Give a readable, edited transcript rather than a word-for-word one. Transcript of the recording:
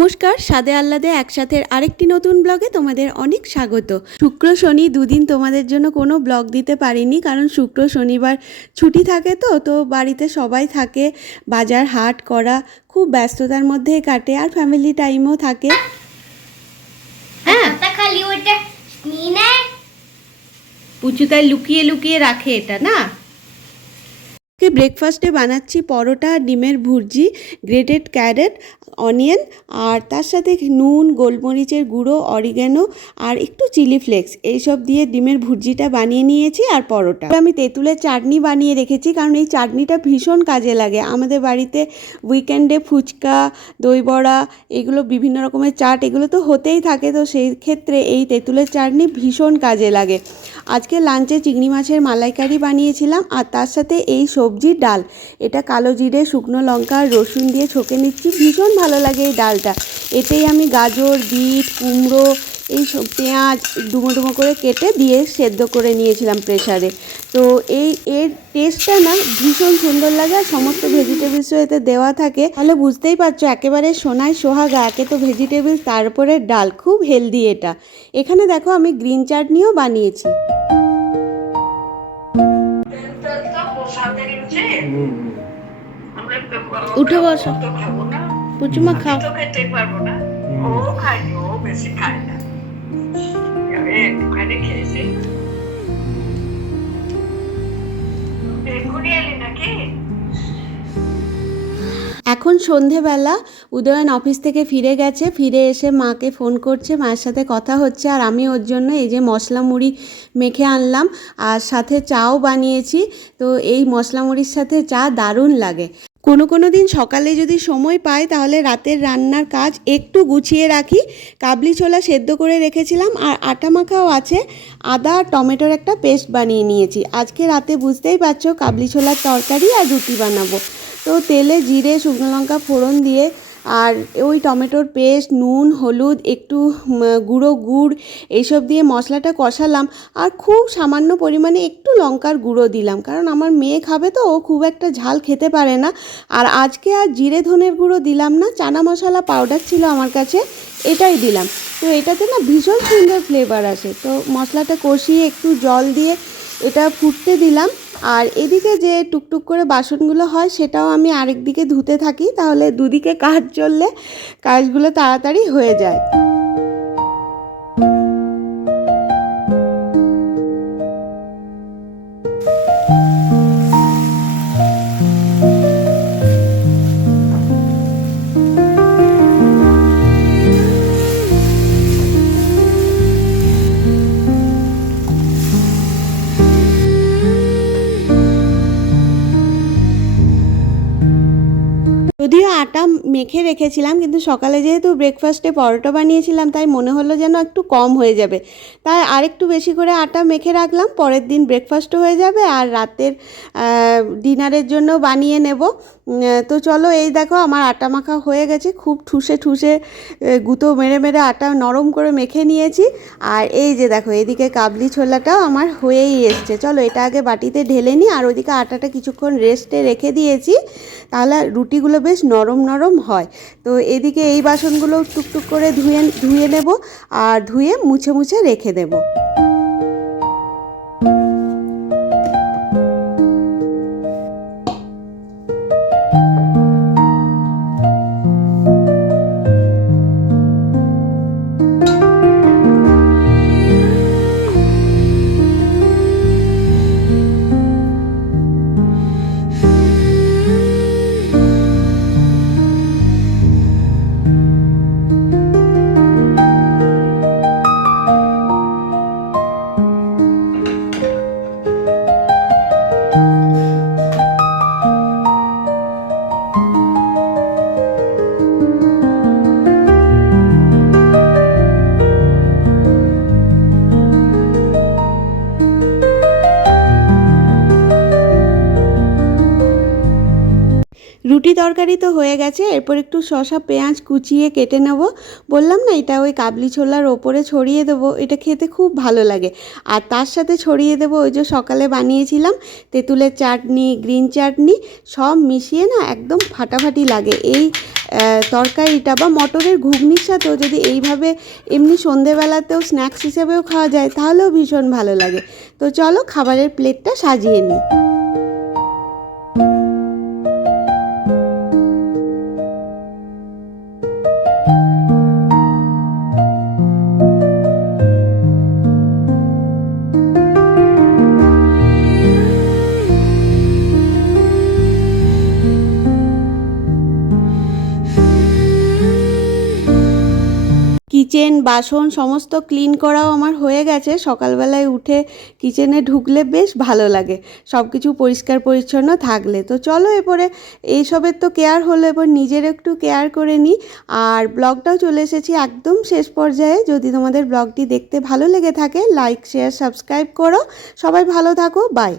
নমস্কার, স্বাদে আহ্লাদে একসাথে আরেকটি নতুন ব্লগে তোমাদের অনেক স্বাগত। শুক্র শনি দুদিন তোমাদের জন্য কোনো ব্লগ দিতে পারিনি, কারণ শুক্র শনিবার ছুটি থাকে, তো বাড়িতে সবাই থাকে, বাজার হাট করা খুব ব্যস্ততার মধ্যে কাটে, আর ফ্যামিলি টাইমও থাকে। হ্যাঁ, খালি ওটা নিয়ে পুচু তাই লুকিয়ে লুকিয়ে রাখে এটা না। ব্রেকফাস্টে বানাচ্ছি পরোটা, ডিমের ভুর্জি, গ্রেটেড ক্যারেট, অনিয়ন, আর তার সাথে নুন, গোলমরিচের গুঁড়ো, অরিগ্যানো আর একটু চিলি ফ্লেক্স এইসব দিয়ে ডিমের ভুর্জিটা বানিয়ে নিয়েছি। আর পরোটা আমি তেঁতুলের চাটনি বানিয়ে রেখেছি, কারণ এই চাটনিটা ভীষণ কাজে লাগে। আমাদের বাড়িতে উইকেন্ডে ফুচকা, দই বড়া, এগুলো বিভিন্ন রকমের চাট এগুলো তো হতেই থাকে, তো সেই ক্ষেত্রে এই তেঁতুলের চাটনি ভীষণ কাজে লাগে। আজকে লাঞ্চে চিংড়ি মাছের মালাইকারি বানিয়েছিলাম, আর তার সাথে এই সবজির ডাল। এটা কালো জিরে, শুকনো লঙ্কা, রসুন দিয়ে ছকে নিচ্ছি, ভীষণ ভালো লাগে এই ডালটা। এতেই আমি গাজর, বিট, কুমড়ো, এই সব পেঁয়াজ ডুমো ডুমো করে কেটে দিয়ে সেদ্ধ করে নিয়েছিলাম প্রেসারে। তো এর টেস্টটা না ভীষণ সুন্দর লাগে, আর সমস্ত ভেজিটেবলসও এতে দেওয়া থাকে। তাহলে বুঝতেই পারছো, একেবারে সোনায় সোহাগা, একে তো ভেজিটেবলস, তারপরে ডাল, খুব হেলদি এটা। এখানে দেখো আমি গ্রিন চাটনিও বানিয়েছি। উঠে বসো, পুচুমা খাও। খেতে পারবো না, ও খায়নি, ও বেশি খায় না, একটুখানি খেয়েছি। এক্ষুনি এলি নাকি? এখন সন্ধেবেলা, উদয়ন অফিস থেকে ফিরে গেছে, ফিরে এসে মাকে ফোন করছে, মায়ের সাথে কথা হচ্ছে, আর আমি ওর জন্য এই যে মশলা মুড়ি মেখে আনলাম, আর সাথে চাও বানিয়েছি। তো এই মশলা মুড়ির সাথে চা দারুণ লাগে। কোনো দিন সকালে যদি সময় পাই, তাহলে রাতের রান্নার কাজ একটু গুছিয়ে রাখি। কাবলি ছোলা সেদ্ধ করে রেখেছিলাম, আর আটা মাখাও আছে। আদা আর টমেটোর একটা পেস্ট বানিয়ে নিয়েছি। আজকে রাতে বুঝতেই পারছো, কাবলি ছোলার তরকারি আর রুটি বানাবো। তো তেলে জিরে, শুকনো লঙ্কা ফোড়ন দিয়ে, আর ওই টমেটোর পেস্ট, নুন, হলুদ, একটু গুঁড়ো গুড় এইসব দিয়ে মশলাটা কষালাম, আর খুব সামান্য পরিমাণে একটু লঙ্কার গুঁড়ো দিলাম, কারণ আমার মেয়ে খাবে, তো ও খুব একটা ঝাল খেতে পারে না। আর আজকে আর জিরে ধনের গুঁড়ো দিলাম না, চানা মশলা পাউডার ছিল আমার কাছে, এটাই দিলাম। তো এটাতে না ভীষণ সুন্দর ফ্লেভার আসে। তো মশলাটা কষিয়ে একটু জল দিয়ে এটা ফুটতে দিলাম। আর এদিকে যে টুকটুক করে বাসনগুলো হয়, সেটাও আমি আরেক দিকে ধুতে থাকি, তাহলে দুদিকে কাজ চললে কাজগুলো তাড়াতাড়ি হয়ে যায়। যদিও আটা মেখে রেখেছিলাম, কিন্তু সকালে যেহেতু ব্রেকফাস্টে পরোটা বানিয়েছিলাম, তাই মনে হলো যেন একটু কম হয়ে যাবে, তাই আরেকটু বেশি করে আটা মেখে রাখলাম। পরের দিন ব্রেকফাস্টও হয়ে যাবে, আর রাতের ডিনারের জন্য বানিয়ে নেব। তো চলো, এই দেখো আমার আটা মাখা হয়ে গেছে, খুব ঠুসে ঠুসে গুঁতো মেরে মেরে আটা নরম করে মেখে নিয়েছি। আর এই যে দেখো, এদিকে কাবলি ছোলাটাও আমার হয়েই এসছে। চলো এটা আগে বাটিতে ঢেলে নিই, আর ওইদিকে আটাটা কিছুক্ষণ রেস্টে রেখে দিয়েছি, তাহলে রুটিগুলো বেশ নরম নরম হয়। তো এদিকে এই বাসনগুলো টুকটুক করে ধুয়ে নেব, আর ধুয়ে মুছে মুছে রেখে দেব। রুটি তরকারি তো হয়ে গেছে, এরপর একটু শসা পেঁয়াজ কুচিয়ে কেটে নেব। বললাম না এটা ওই কাবলি ছোলার ওপরে ছড়িয়ে দেবো, এটা খেতে খুব ভালো লাগে। আর তার সাথে ছড়িয়ে দেবো ওই যে সকালে বানিয়েছিলাম তেঁতুলের চাটনি, গ্রিন চাটনি, সব মিশিয়ে না একদম ফাটাফাটি লাগে। এই তরকারিটা বা মটরের ঘুগনির সাথেও যদি এইভাবে এমনি সন্ধেবেলাতেও স্ন্যাক্স হিসেবেও খাওয়া যায় তাহলেও ভীষণ ভালো লাগে। তো চলো খাবারের প্লেটটা সাজিয়ে নিই। কিচেন বাসন সমস্ত ক্লিন করাও আমার হয়ে গেছে। সকালবেলায় উঠে কিচেনে ঢুকলে বেশ ভালো লাগে সব কিছু পরিষ্কার পরিচ্ছন্ন থাকলে। তো চলো এরপরে এইসবের তো কেয়ার হলো, এবার নিজের একটু কেয়ার করে নিই। আর ব্লগটাও চলে এসেছি একদম শেষ পর্যায়ে। যদি তোমাদের ব্লগটি দেখতে ভালো লেগে থাকে লাইক শেয়ার সাবস্ক্রাইব করো। সবাই ভালো থাকো, বাই।